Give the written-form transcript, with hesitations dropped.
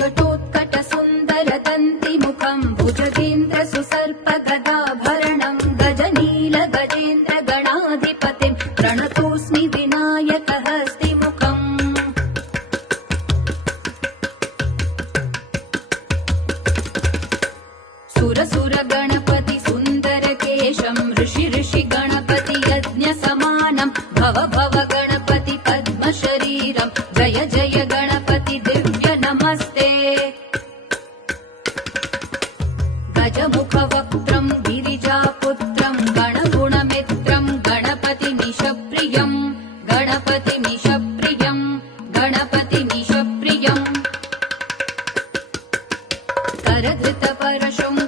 विकटोत्कटसुन्दरदन्तिमुखम् भुजगेन्द्र सुसर्पगदाभरणम् गजनील गजेन्द्र गणाधिपतिम् प्रणतोऽस्मि विनायकहस्तिमुखम् सुरसुर गणपति सुन्दरकेशम् ऋषि गणपति यज्ञसमानम् भव भव गणपति पद्मशरीरम् जय जय गणपति दिव्य नमस्ते गजमुखवक्त्रम् गिरिजापुत्रम् गणगुणमित्रम् गणपतिमिषप्रियम् गणपतिमिषप्रियम् गणपतिमिषप्रियम् करधृतपरशुम्